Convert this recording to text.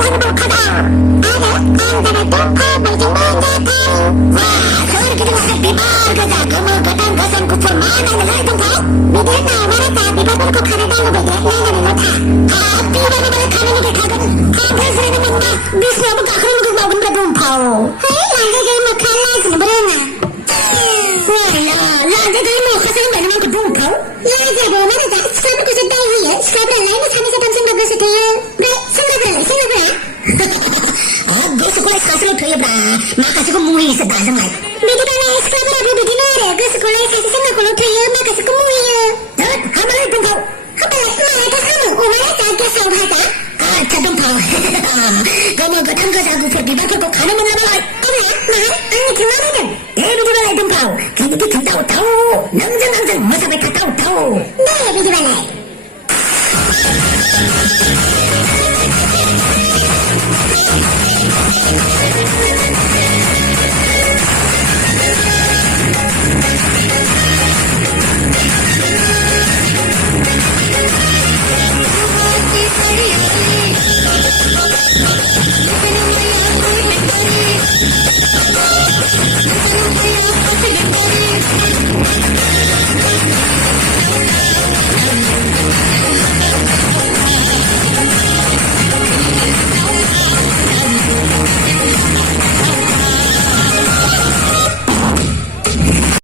행복하다. 알아? 안다라 똥파 발전만 와, 그렇게 좀 비박하자. 그무그단 것은 구품 많은 활동파. 믿을나 말았다. 비박으로 가르달라고 나는 놓다. 비박으로 가는 게 가거든. 강간스러는 뭔가 미스러브가 그런 거 먹은 거 dum파오. 라자들 뭐 칼라이스는 뭐랬나? 라자들 뭐 가슴 많은 거 dum파오? 라자 뭐 말하자. 스크럽을 구슬 따위에 스크럽을 라이브 삼에서 담생각 것을 대요. 네, 생각을 해. 그스콜라이 사슬을 돌려봐. 막가지고 무이있어 나 정말. 미디바나의 스크럽을 하고 미디노아래. 그스콜라이 사슬 생각으로 돌려. 막가지고 무이요. 한번을 dum파. 한번을 말하다 사무. 오만하자. 싸움하자. 자동파. 그뭐 그 당거자고 비박하고 가는 거 나봐. 아니 그만하든. 비디바나의 dum파. 그 밑에 dum타오 타오. 낭장 무사백 타오 타오. 네 비디바나의.